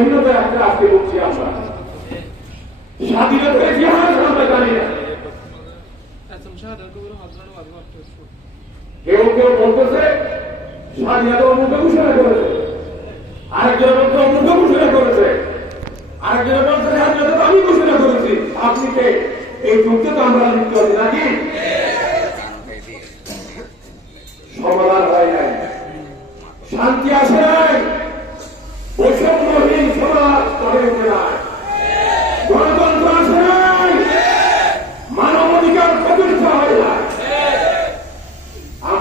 জন্য তো একটা আজকে বলছি আমরা। স্বাধীনতা কি আমরা জানি না। কেউ কেউ বলতেছে, স্বাধীনতা অমুকে ঘোষণা করেছে। আরেকজন বলছে অমুকে ঘোষণা করেছে। আরেকজন বলছে স্বাধীনতা আমি ঘোষণা করেছি। আপনি কে? এই যুদ্ধ তো আমরা লিপ্ত হতে নাকি? সমাধান হয় নাই। শান্তি আসে নাই। বৈষম্য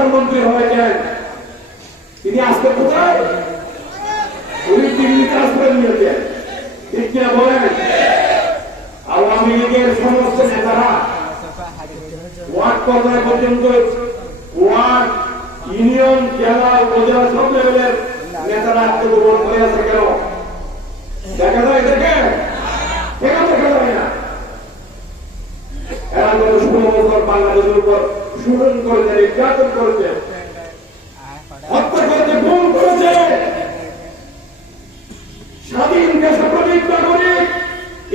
প্রধানমন্ত্রী হয়েছেন তিনি আজকে কোথায়? দিল্লিতে আশ্রয় নিয়েছেন বলেন? আওয়ামী লীগের সমস্ত নেতারা ওয়ার্ড পর্যায় পর্যন্ত ওয়ার্ড ইউনিয়ন, জেলা, উপজেলা সব লেভেলের নেতারা আত্মগোপন করে আছে কেন? দেখা যায় দেখে কেন দেখা যায় না? এরা বছর বাংলাদেশের উপর শোষণ করেছে, নির্যাতন করেছে। হত্যা করেছে গুম করেছে। স্বাধীন দেশে প্রতিজ্ঞা করে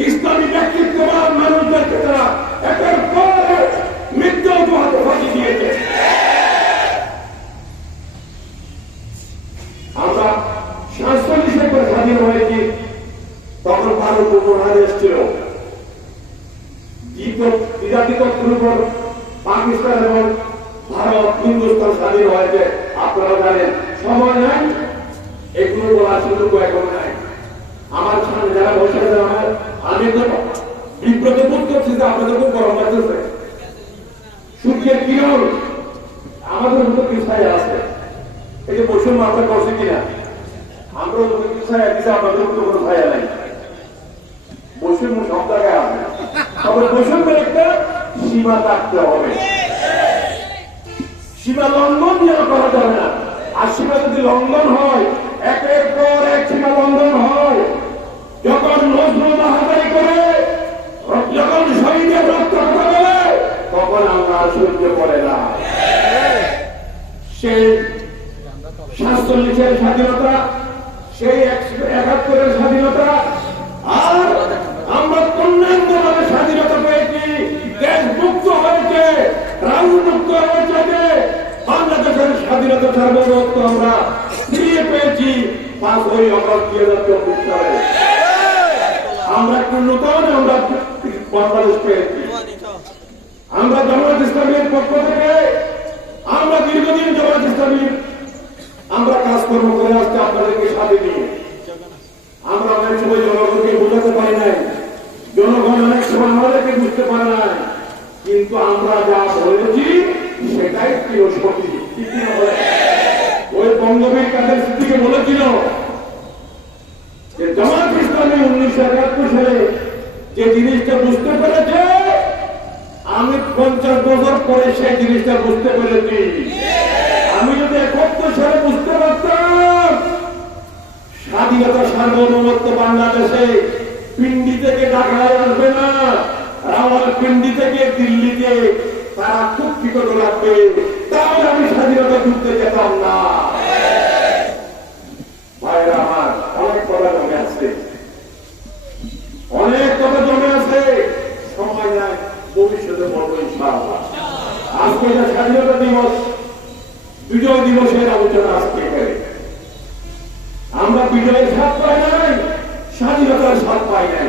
ইসলামী ব্যক্তিত্ববান মানুষদেরকে তারা একের পর মৃত্যু ফাঁকি দিয়েছে। আমরা স্বাধীন হয়েছি, তখন ভারত উপমহাদেশ ছিল। দ্বিজাতিক উপর পাকিস্তান এবং ভারত, হিন্দুস্তান স্বাধীন হয়েছে। আপনারা জানেন, সময় নাই এগুলো বলার সুযোগ এখন নাই। আমার সামনে যারা বসে আছেন আমার আমি তো বিব্রত বোধ করছি যে আপনাদের খুব গরম লাগতেছে। সূর্যের কিরণ আমাদের মতো পিছায় আছে। এই যে বৈষম্য আমরা করছি কিনা? আমরা মতো পিছায় দিচ্ছে আপনাদের মতো কোনো ছায়া নাই। বৈষম্য সব জায়গায় আছে। তবে বৈষম্যের একটা সীমা থাকতে হবে। সীমা লঙ্ঘন যেন করা যাবে না। আর সীমা যদি লঙ্ঘন হয়, একের পর এক সীমা লঙ্ঘন হয়। যখন নজরুল বাহাদারি করে, যখন শহীদের রক্ত করে, তখন আমরা সহ্য করে না। সেই সাতচল্লিশের স্বাধীনতা, সেই একাত্তরের স্বাধীনতা, আর আমরা পূর্ণাঙ্গভাবে স্বাধীনতা পেয়েছি দেশ মুক্ত হয়েছে রাহুল মুক্ত হয়েছে যে বাংলাদেশের স্বাধীনতা সার্বভৌমত্ব আমরা ফিরিয়ে পেয়েছি পাঁচই অগস্ট দুই হাজার চব্বিশ সালে আমরা একটু নতুন আমরা বাংলাদেশ পেয়েছি। আমরা জামাত ইসলামের পক্ষ থেকে, আমরা দীর্ঘদিন জামাত ইসলামীর আমরা কাজকর্ম করে আসছি, আপনাদেরকে সাথে নিয়ে। আমরা অনেক সময় জনগণকে বোঝাতে পারি নাই। জনগণ অনেক সময় আমাদেরকে বুঝতে পারে নাই। কিন্তু আমরা যা বলেছি, সেটাই প্রিয় সত্যি ঠিক কিনা বলেন? ওই বঙ্গবীর কাদের স্মৃতিকে বলেছিল যে জামাত ইসলামী উনিশশো একাত্তর সালে যে জিনিসটা বুঝতে পেরেছে, আমি পঞ্চাশ বছর পরে সেই জিনিসটা বুঝতে পেরেছি। আমি যদি একাত্তর সালে বুঝতে পারতাম, স্বাধীনতা সার্বভৌমত্ব বাংলাদেশে পিন্ডি থেকে ঢাকায় আসবে না রাওয়াল পিন্ডি থেকে দিল্লিতে তারা খুব বিকট রাখবে তাহলে আমি স্বাধীনতা যুদ্ধে যেতাম না ভাইরা আমার অনেক কথা জমে আছে অনেক কথা জমে আছে সময় নাই ভবিষ্যতে বলব ইনশাআল্লাহ আজকে এটা স্বাধীনতা দিবস বিজয় দিবসের আলোচনা আজকে করে আমরা বিজয়ের স্বাদ পাই নাই, স্বাধীনতার স্বাদ পাই নাই।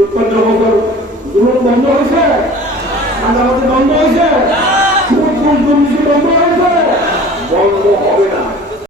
উৎপন্ন বছর দুর্নীতি বন্ধ হয়েছে আদালতে বন্ধ হয়েছে বন্ধ হয়েছে। বন্ধ হবে না।